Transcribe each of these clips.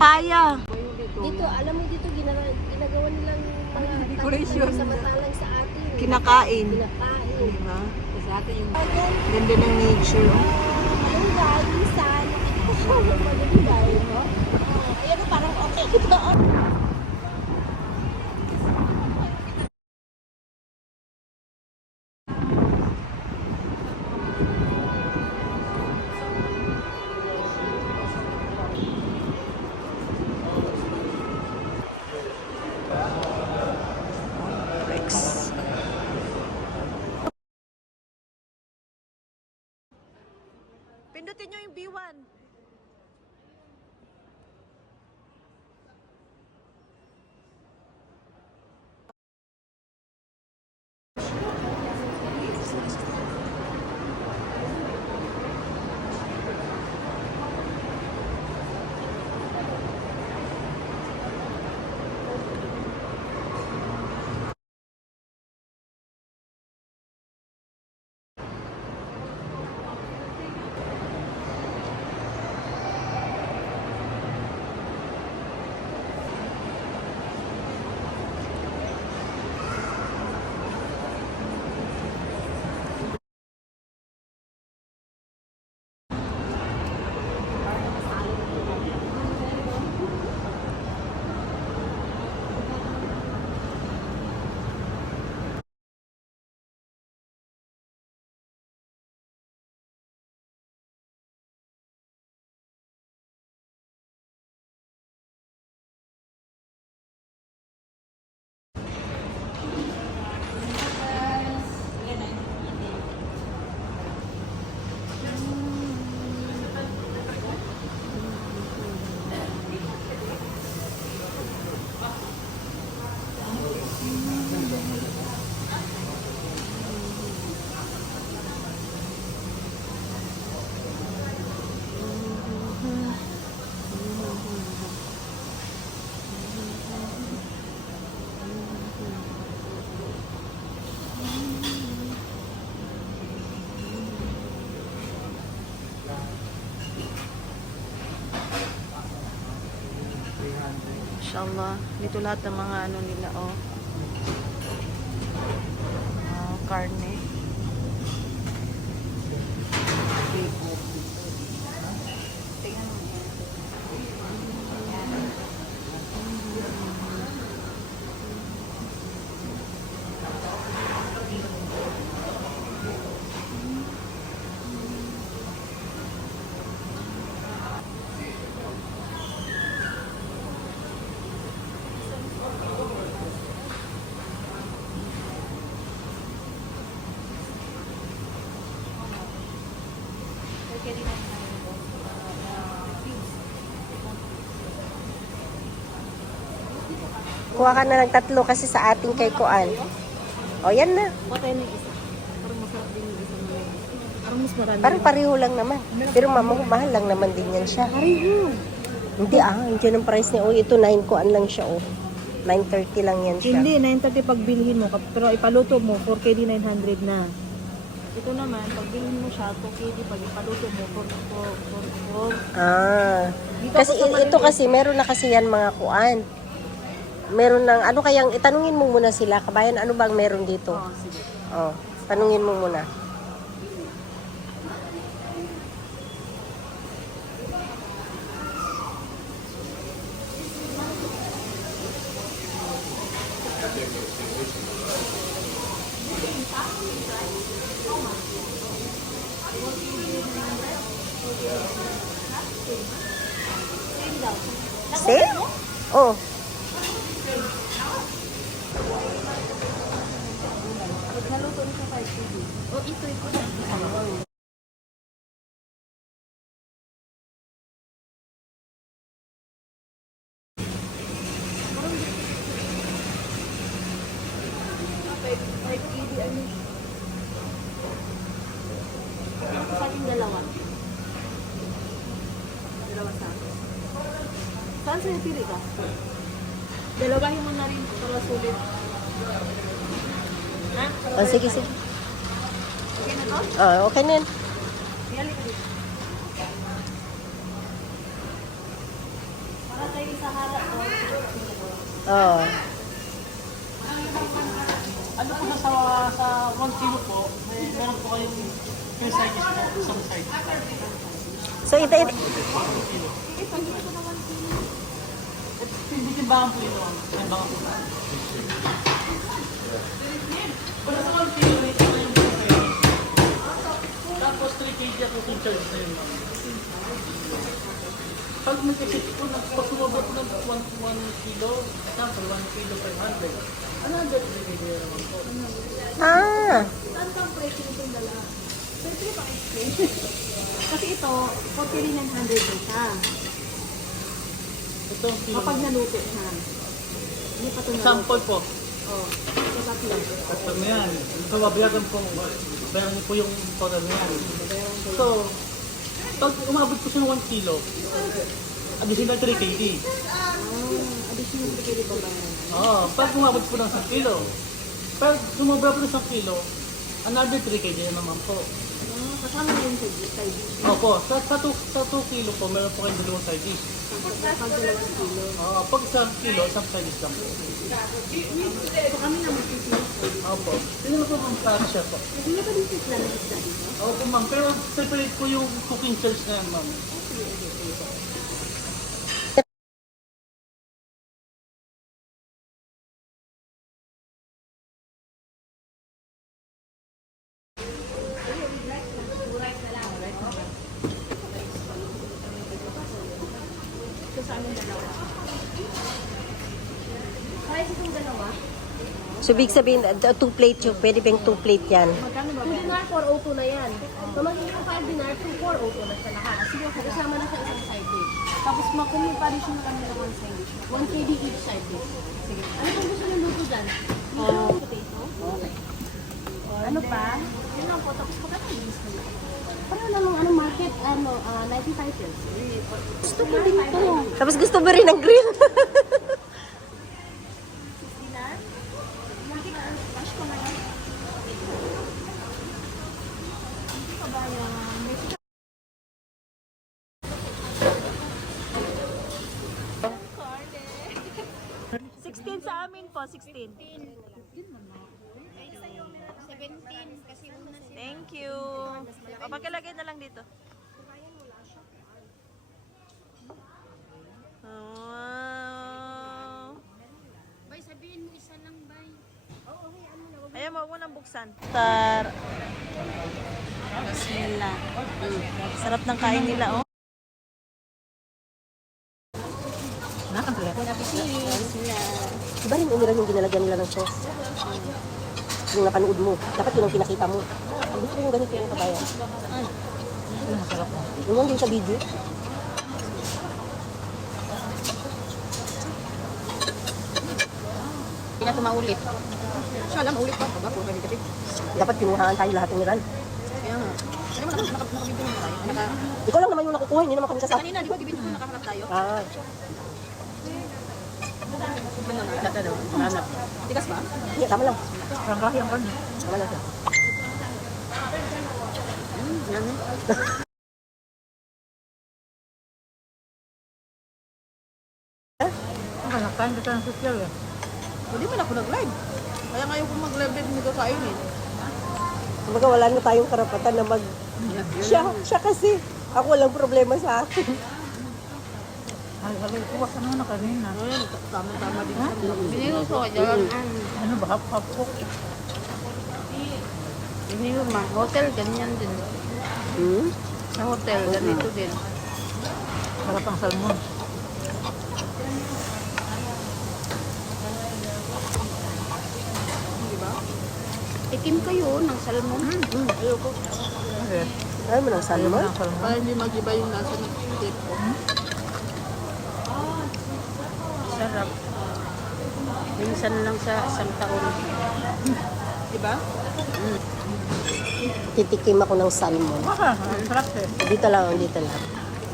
papaya. Dito, alam mo dito, ginagawa nilang mga decoration samantalang sa atin. Kinakain. Kinakain. Diba? Sa atin yung Ganda ng nature. Oh. Malunggay, minsan, nakikita ko malunggay, no? Ayan, parang okay. Ito, Pindutin nyo yung B1. Inshallah. Dito lahat ng mga ano nila, oh. Karne. kuha ka na ng 3 kasi sa ating kay Kuan. O, yan na. patay na yung isa. Parang masarap din yung isa na yun. Parang mas marami. Parang pareho lang naman. Pero mahal lang naman din yan siya. Pareho. Hindi yun ang price niya. O, ito 9 Kuan lang siya. O, 930 lang yan siya. Hindi, 930 pag bilhin mo. Pero ipaluto mo, 4KD 900 na. Ito naman, pag bilhin mo siya, 2KD. Pag ipaluto mo, 4. Kasi ito kasi, meron na kasi yan mga Kuan. Meron ng, ano kayang, itanungin mo muna sila, kabayan, ano bang meron dito? Oh, sige. Oh, tanungin mo muna. Same? Oh. Naluto nito 5KD. Oh, ito. Sa ating dalawa. Dalawa sa akin. Saan sa'yo pili ka? Dalawahin mo na rin para sulit. Ha? Oh, sige, sige. Okay na to? Oh, okay na yan. Iyali ka dito. Para Oh. Ano po sa 1 kilo po, meron po kayong yung sizes po, isang size. So, ito. Hindi timbangan po ito. Timbangan po. Para sa 1 kilo, ito na yung buffet. Tapos 3 kg at 2 charge na yun. Pag nag-exit po, pag sumabot po ng 1 kilo, example, 1 kilo 500. Another 3 kg naman po. Ah. Saan kang presyo nitong dalawa? Pwede ba explain? Kasi ito, 4,900 din siya. Ito ang kilo. Kapag naluto siya. Hindi pa ito naluto. Sample po. Oo. So, tatlo. Kapag na yan. So, babayaran po. Bayaran niyo po yung total na yan. So, pag umabot po siya ng 1 kilo, additional 3 kg. Additional 3 kilo ba ba? Oo, pag umabot po ng 1 kilo. Pag sumobra po ng 1 kilo, another 3 kg na naman po. Kasama na yung side dish. Opo, sa 2 kilo po, meron po kayong dalawang side dish. Pag 2 kilo. Oo, pag 1 kilo, isang side dish lang po. So, kami na mag-sisip. Opo, yun naman po ang para siya po. Hindi ba din sisla na isda dito? Opo ma'am, pero separate po yung cooking charge na yan ma'am. So, big sabihin, 2 plate yung, pwede bang 2 plate yan? 2 dinar, 402 na yan. So, magiging 5 dinar, 402 na siya lahat. Sige, kasama na siya isang side dish. Tapos, makunin pa rin siya na kami ng 1 side dish. 1 kg each side dish. Sige. Ano kung gusto ng luto dyan? Yung potato? Okay. Ano pa? Yun lang po. Tapos, pagkatalinis na dito. Para lang ng market, 95 pesos. Gusto ko din ito. Tapos gusto mo rin ng grill. Dinar? Market, cash ko na yan. Hindi pa ba yan? 16 sa amin po, 16. Thank you. Papagkalagay na lang dito. Wow. Bay, sabihin mo isa lang, bay. Ayan mo, unang buksan. Tar. Bismillah. Sarap ng kain nila, oh. Iba rin umiran yung ginalagyan nila ng sauce. Yung napanood mo. Dapat yun ang pinakita mo. Ang gusto ko yung ganito yung kabayan. Yung din sa video. Hindi na ito maulit. Siya lang, ulit pa. Ba, puro kami kapit. Dapat kinuhaan tayo lahat ng Iran. Kaya nga. Ano mo, nakabibin mo tayo. Ikaw lang naman yung nakukuha, hindi naman kami kasama. Kanina, di ba, bibin mo nakaharap tayo? Ah, Tigas ba? hindi, tama lang. Tama lang siya. Kain ka ng social eh. Hindi man ako nag-live. Kaya ngayon kung mag-live din hindi ko kainin. Kumbaga wala na tayong karapatan na mag... Siya kasi. Ako walang problema sa akin. Halay, kuwas ano na kanina. Ayun, tama-tama din. Binigod ko dyan. Ano ba, hap-hap ko? Binigod ma. Hotel, ganyan din. Hmm? Sa hotel, ganito din. Sarap ang salmon. Ikim kayo ng salmon. Ayoko. Okay. Ayaw mo ng salmon? Ang salmon. Para hindi mag-iba yung nasa ng tip ko. Sarap. Minsan lang sa isang taon. Diba? Titikim ako ng salmon. Baka, ang sarap eh. Dito lang, dito lang.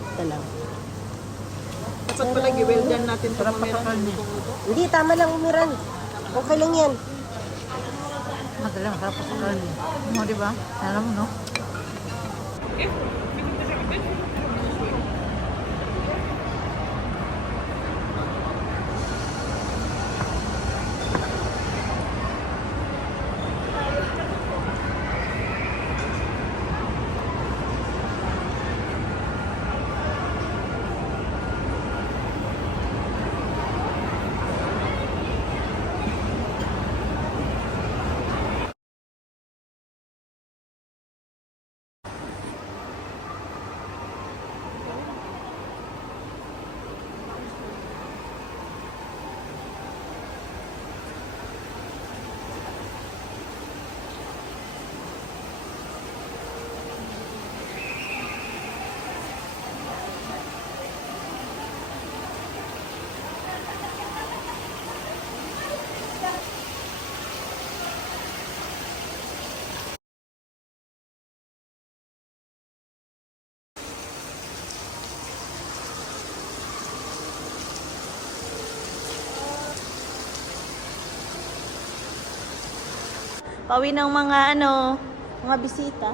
Dito lang. Dapat pala i-well done natin ito Sarap mamaya. pagkakalni. Hindi, tama lang umiran. Okay lang yan. Magalang, sarap pagkakalni. Mo, di ba? Alam mo, no? Pauwi ng mga ano, mga bisita.